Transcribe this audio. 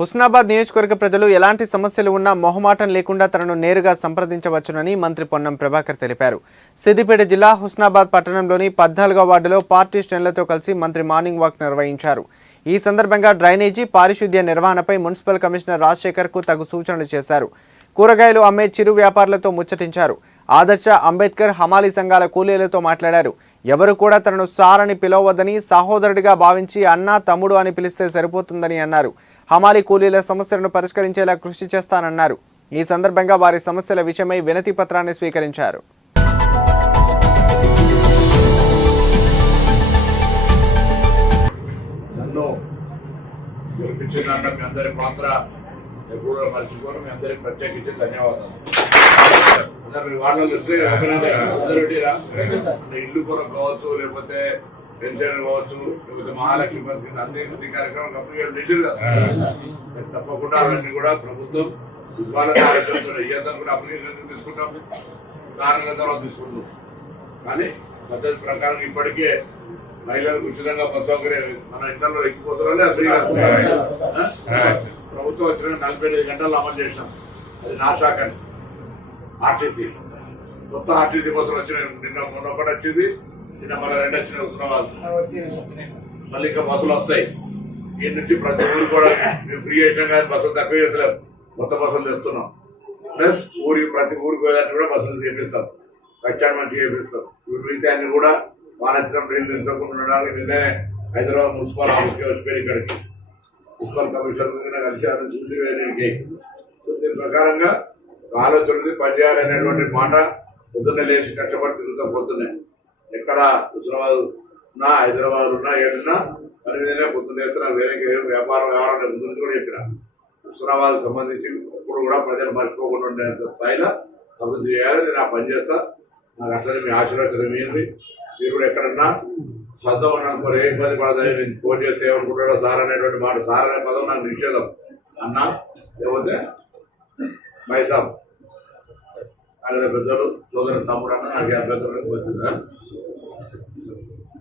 హుస్నాబాద్ నియోజకవర్గ ప్రజలు ఎలాంటి సమస్యలు ఉన్నా మొహమాటం లేకుండా తనను నేరుగా సంప్రదించవచ్చునని మంత్రి పొన్నం ప్రభాకర్ తెలిపారు. సిద్దిపేట జిల్లా హుస్నాబాద్ పట్టణంలోని పద్నాలుగో వార్డులో పార్టీ శ్రేణులతో కలిసి మంత్రి మార్నింగ్ వాక్ నిర్వహించారు. ఈ సందర్భంగా డ్రైనేజీ పారిశుద్ధ్య నిర్వహణపై మున్సిపల్ కమిషనర్ రాజశేఖర్కు తగు సూచనలు చేశారు. కూరగాయలు అమ్మే చిరు వ్యాపారులతో ముచ్చటించారు. ఆదర్శ అంబేద్కర్ హమాలీ సంఘాల కూలీలతో మాట్లాడారు. ఎవరు కూడా తనను సార్ అని పిలవద్దని సహోదరుడిగా భావించి అన్న తమ్ముడు అని పిలిస్తే సరిపోతుందని అన్నారు. హమాలీ కూలీల సమస్యలను పరిష్కరించేలా కృషి చేస్తానన్నారు. ఈ సందర్భంగా వారి సమస్యల విషయమై వినతి పత్రాన్ని స్వీకరించారు. నన్ను గెలిపించినాక మీ అందరి పాత్ర ఎప్పుడు మర్చిపోను. మీ అందరికి ప్రత్యేకించి ధన్యవాదాలు. అందరు మీ వాళ్ళలో వస్తే అభినందన అందరూ పెట్టిరా? అంటే ఇల్లు కొరకు కావచ్చు లేకపోతే పెన్షన్ కావచ్చు లేకపోతే మహాలక్ష్మి పథకం అందరి కార్యక్రమం కంప్లీట్ చేసారు కదా. తప్పకుండా అవన్నీ కూడా ప్రభుత్వం ఇవ్వాలని ఆలోచనతో ఇయ్యదని కూడా అప్లికేషన్ తీసుకుంటాం. కారణాల తర్వాత తీసుకుంటాం. కానీ పద్ధతి ప్రకారం ఇప్పటికే మహిళలకు ఉచితంగా బస్ సౌకర్యం మన ఇంట్లో ఎక్కిపోతున్నా ప్రభుత్వం వచ్చిన నలభై ఐదు గంటలు అమలు చేసినాం. అది నా శాఖ ఆర్టీసీ. కొత్త ఆర్టీసీ బస్సులు వచ్చినాయి. నిన్న మొన్న ఒకటి వచ్చింది. నిన్న మళ్ళీ రెండు వచ్చినాయి. వాళ్ళు మళ్ళీ ఇంకా బస్సులు వస్తాయి. ఈ నుంచి ప్రతి ఊరు కూడా మేము ఫ్రీ చేసినాం కానీ బస్సులు తక్కువ చేసలేము కొత్త బస్సులు తెస్తున్నాం. ప్లస్ ఊరికి ప్రతి ఊరికి పోయేటట్టు కూడా బస్సులు చేపిస్తాం. కచ్చాడు మంచిగా చేపిస్తాం అన్ని కూడా వానత్రం నీళ్ళు తీసుకోకుండా ఉండడానికి నిన్నే హైదరాబాద్ మున్సిపల్ ఆఫీస్కి వచ్చిపోయి ఇక్కడికి. మున్సిపల్ కమిషనర్ దగ్గర కలిశారు చూసి వేయడానికి. దీని ప్రకారంగా ఒక ఆలోచన ఉంది పనిచేయాలి అనేటువంటి మాట పొద్దున్నే లేచి కష్టపడి తిరుగుతూ పోతున్నాయి. ఎక్కడ హుస్నాబాద్ ఉన్నా హైదరాబాద్ ఉన్నా ఏడున్నా పని మీదనే పొద్దున్న చేస్తున్నా వేరే వ్యాపారం వ్యవహారం ముందు కూడా చెప్పిన. హుస్నాబాద్ సంబంధించి ఇప్పుడు కూడా ప్రజలు మర్చిపోకుండా ఉండేంత స్థాయిలో అభివృద్ధి చేయాలి నేను ఆ పని చేస్తా. నాకు అట్లనే మీ ఆశీర్వాదం ఏంది? మీరు కూడా ఎక్కడన్నా చదవని అనుకోరు ఏ ఇబ్బంది పడతాయి నేను ఫోన్ చేస్తే ఏమనుకుంటాడో సార్ అనేటువంటి మాట సార్ అనే పదం నాకు నిషేధం. అన్న లేకపోతే మైసాబ్. ఆయన పెద్దలు సోదరు తమ్ముడు అన్న నాకు అభ్యంతరం వచ్చింది సార్.